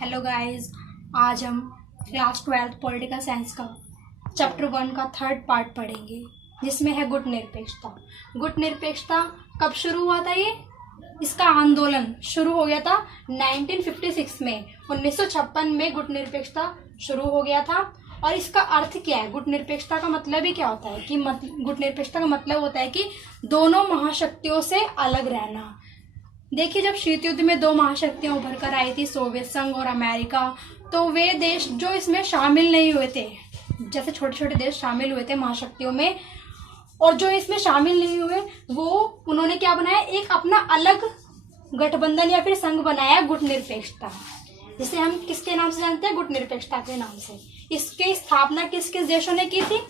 Hello guys. आज हम class 12 political science का चैप्टर 1 का थर्ड पार्ट पढ़ेंगे, जिसमें है गुट निरपेक्षता। गुट निरपेक्षता कब शुरू हुआ था? इसका आंदोलन शुरू हो गया था 1956 में। 1956 में गुट निरपेक्षता शुरू हो गया था। और इसका अर्थ क्या है? गुट निरपेक्षता का मतलब ही क्या होता है कि गुट निरपेक्षता का मतलब होता है कि दोनों महाशक्तियों से अलग रहना। देखिए, जब शीत युद्ध में दो महाशक्तियां उभर कर आई थी, सोवियत संघ और अमेरिका, तो वे देश जो इसमें शामिल नहीं हुए थे, जैसे छोटे छोटे देश शामिल हुए थे महाशक्तियों में, और जो इसमें शामिल नहीं हुए वो उन्होंने क्या बनाया? एक अपना अलग गठबंधन या फिर संघ बनाया, गुट निरपेक्षता, जिसे हम किसके नाम से जानते हैं? गुट निरपेक्षता के नाम से। इसकी स्थापना किस किस देशों ने की थी?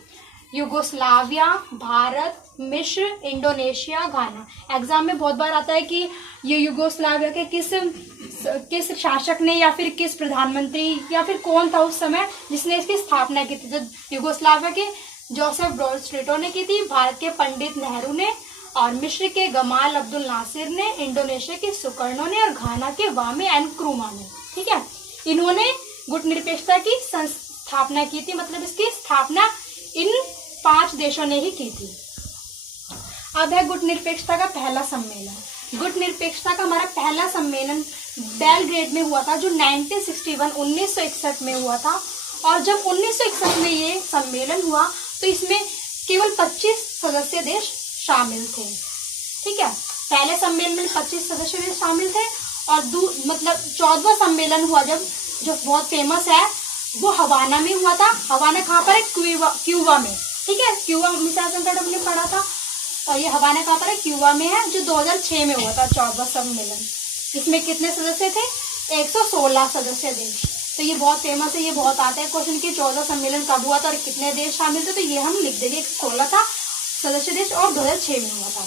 युगोस्लाविया, भारत, मिस्र, इंडोनेशिया, घाना। एग्जाम में बहुत बार आता है कि ये युगोस्लाविया के किस शासक ने या फिर किस प्रधानमंत्री या फिर कौन था उस समय जिसने इसकी स्थापना की थी। जो युगोस्लाविया के जोसेफ ब्रोज टिटो ने की थी, भारत के पंडित नेहरू ने, और मिस्र के गमाल अब्दुल नासिर ने, इंडोनेशिया के सुकर्णो ने, और घाना के वामे एनक्रुमा ने। ठीक है, इन्होंने गुट निरपेक्षता की स्थापना की थी। मतलब इसकी स्थापना इन 5 देशों ने ही की थी। अब है गुट निरपेक्षता का पहला सम्मेलन। गुट निरपेक्षता का हमारा पहला सम्मेलन बेलग्रेड में हुआ था, जो 1961 में हुआ था। और जब 1961 में ये सम्मेलन हुआ तो इसमें केवल 25 सदस्य देश शामिल थे। ठीक है, पहले सम्मेलन में 25 सदस्य देश शामिल थे। और मतलब 14वां सम्मेलन हुआ जब, जो बहुत फेमस है, वो हवाना में हुआ था। हवाना कहाँ पर है? क्यूबा में। ठीक है, क्यूबा मिसाइल संकट हमने पढ़ा था, और ये हवाना कहाँ पर है? क्यूबा में है, जो 2006 में हुआ था 14वां सम्मेलन। इसमें कितने सदस्य थे? 116 सदस्य देश। तो ये बहुत फेमस है, ये बहुत आता है क्वेश्चन कि 14वां सम्मेलन कब हुआ था और कितने देश शामिल थे। तो ये हम लिख देंगे, 116 था सदस्य देश और 2006 में हुआ था।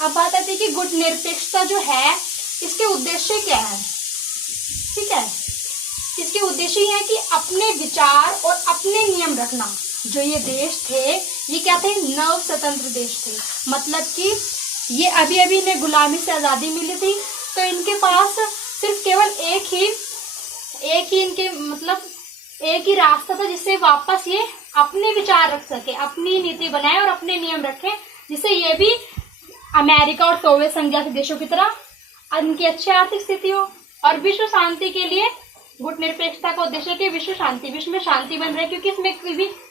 अब बात आती है कि गुट निरपेक्षता जो है, इसके उद्देश्य क्या है? ठीक है, इसके उद्देश्य ये है कि अपने विचार और अपने नियम रखना। जो ये देश थे, ये क्या थे? नव स्वतंत्र देश थे। मतलब कि ये अभी अभी इन्हें गुलामी से आज़ादी मिली थी, तो इनके पास सिर्फ केवल एक ही इनके मतलब एक ही रास्ता था जिससे वापस ये अपने विचार रख सके, अपनी नीति बनाए और अपने नियम रखें, जिससे ये भी अमेरिका और सोवियत संघ जैसे देशों की तरह इनकी अच्छी आर्थिक स्थिति हो। और विश्व शांति के लिए गुट निरपेक्षता का उद्देश्य कि विश्व में शांति बन रहे, क्योंकि इसमें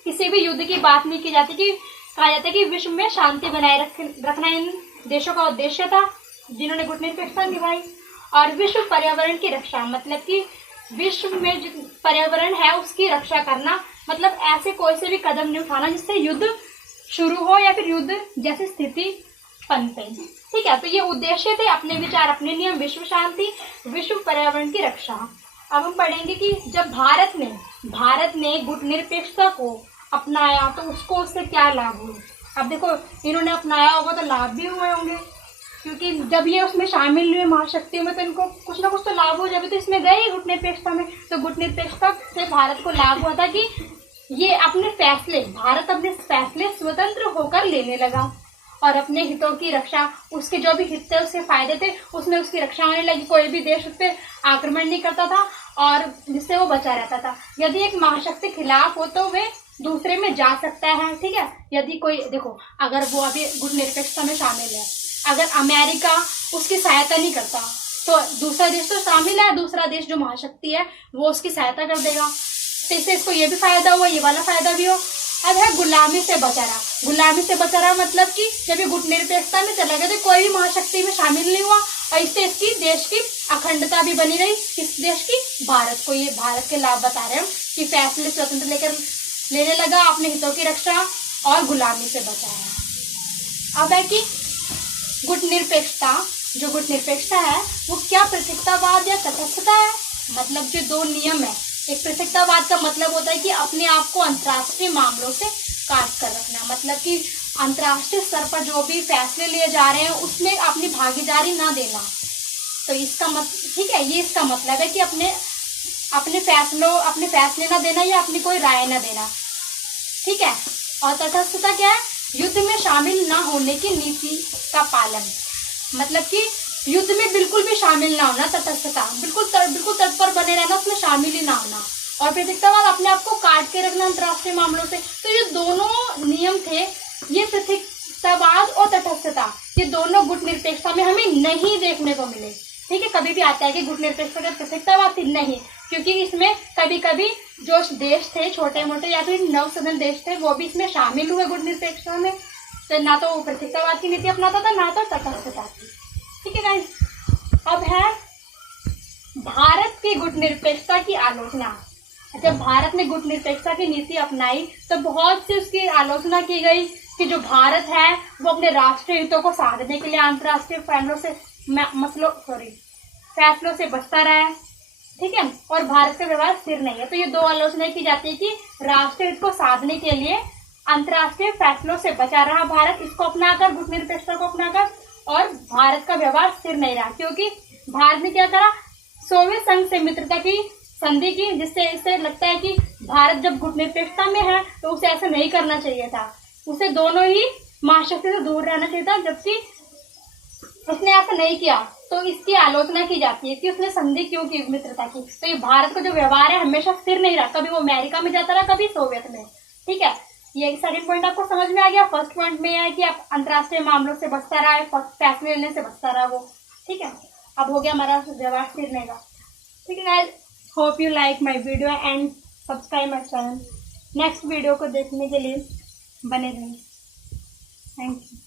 किसी भी युद्ध की बात नहीं की जाती, कि कहा जाता है कि विश्व में शांति बनाए रखना इन देशों का उद्देश्य था जिन्होंने गुट निरपेक्षता निभाई। और विश्व पर्यावरण की रक्षा, मतलब कि विश्व में जो पर्यावरण है उसकी रक्षा करना, मतलब ऐसे कोई से भी कदम नहीं उठाना जिससे युद्ध शुरू हो या फिर युद्ध जैसी स्थिति पनपे। ठीक है, तो ये उद्देश्य थे, अपने विचार, अपने नियम, विश्व शांति, विश्व पर्यावरण की रक्षा। अब हम पढ़ेंगे कि जब भारत ने गुट निरपेक्षता को अपनाया तो उससे क्या लाभ हुए। अब देखो, इन्होंने अपनाया होगा तो लाभ भी हुए होंगे, क्योंकि जब ये उसमें शामिल हुए महाशक्तियों में तो इनको कुछ ना कुछ तो लाभ हो जाए। तो इसमें गए गुट निरपेक्षता में, तो गुट निरपेक्षता से भारत को लाभ हुआ था कि ये भारत अपने फैसले स्वतंत्र होकर लेने लगा, और अपने हितों की रक्षा, उसके जो भी हित थे, उसके फायदे थे, उसमें उसकी रक्षा होने लगी। कोई भी देश उस पर आक्रमण नहीं करता था और जिससे वो बचा रहता था। यदि एक महाशक्ति खिलाफ हो तो वे दूसरे में जा सकता है। ठीक है, यदि कोई, देखो, अगर वो अभी गुट निरपेक्षता में शामिल है, अगर अमेरिका उसकी सहायता नहीं करता तो दूसरा देश तो शामिल है, दूसरा देश जो महाशक्ति है वो उसकी सहायता कर देगा, तो इससे इसको ये भी फायदा हुआ, ये वाला फायदा भी हो। अब है गुलामी से बचा रहा। गुलामी से बचा रहा मतलब कि जब ये गुट निरपेक्षता में चला गया तो कोई भी महाशक्ति में शामिल नहीं हुआ, और इससे इसकी देश की अखंडता भी बनी रही। किस देश की? भारत को। ये भारत के लाभ बता रहे हैं कि फैसले स्वतंत्र लेने लगा, अपने हितों की रक्षा और गुलामी से बचा रहा। अब है कि गुट निरपेक्षता है वो क्या पृथकतावाद या तटस्थता है? मतलब जो दो नियम है, एक पृथकतावाद का मतलब होता है कि अपने आप को अंतर्राष्ट्रीय मामलों से काट कर रखना, मतलब कि अंतर्राष्ट्रीय स्तर पर जो भी फैसले लिए जा रहे हैं उसमें अपनी भागीदारी ना देना। तो इसका ठीक है, ये इसका मतलब है कि अपने फैसले ना देना या अपनी कोई राय ना देना। ठीक है, और तटस्थता क्या है? युद्ध में शामिल ना होने की नीति का पालन, मतलब कि युद्ध में बिल्कुल भी शामिल ना होना, तटस्थता, बिल्कुल तत्पर बने रहना, उसमें शामिल ही ना होना। और पृथकतावाद, अपने आप को काट के रखना अंतर्राष्ट्रीय मामलों से। तो ये दोनों नियम थे, ये पृथकतावाद और तटस्थता, ये दोनों गुटनिरपेक्षता में हमें नहीं देखने को मिले। ठीक है, कभी भी आता है कि गुटनिरपेक्षता पृथकतावाद थी, नहीं, क्योंकि इसमें कभी कभी जो देश थे छोटे मोटे या फिर नवसदन देश थे वो भी इसमें शामिल हुए गुटनिरपेक्षता में। तो ना तो वो पृथकतावाद की नीति अपनाता था, ना तो तटस्थता की। ठीक है गाइस, अब है भारत की गुटनिरपेक्षता की आलोचना। जब भारत ने गुटनिरपेक्षता की नीति अपनाई तो बहुत सी उसकी आलोचना की गई कि जो भारत है वो अपने राष्ट्रीय हितों को साधने के लिए अंतर्राष्ट्रीय फैसलों से बचता रहा है। ठीक है, और भारत का व्यवहार स्थिर नहीं है। तो ये दो आलोचनाएं की जाती है कि राष्ट्रीय हित को साधने के लिए अंतर्राष्ट्रीय फैसलों से बचा रहा भारत, इसको अपनाकर, गुटनिरपेक्षता को अपनाकर, और भारत का व्यवहार स्थिर नहीं रहा क्योंकि भारत ने क्या करा, सोवियत संघ से मित्रता की संधि की, जिससे इसे लगता है कि भारत जब गुटनिरपेक्षता में है तो उसे ऐसा नहीं करना चाहिए था, उसे दोनों ही महाशक्ति से दूर रहना चाहिए था, जबकि उसने ऐसा नहीं किया। तो इसकी आलोचना की जाती है कि उसने संधि क्यों की मित्रता की। तो ये भारत का जो व्यवहार है हमेशा स्थिर नहीं रहा, कभी वो अमेरिका में जाता रहा, कभी सोवियत में। ठीक है, ये सेकंड पॉइंट आपको समझ में आ गया। फर्स्ट पॉइंट में यह है कि आप अंतर्राष्ट्रीय मामलों से बचता रहा है, फैसले लेने से बचता रहा वो। ठीक है, अब हो गया हमारा व्यवहार स्थिर नहीं रहा। ठीक है guys, hope you like my video and subscribe my channel. Next video को देखने के लिए बने रहें। Thank you.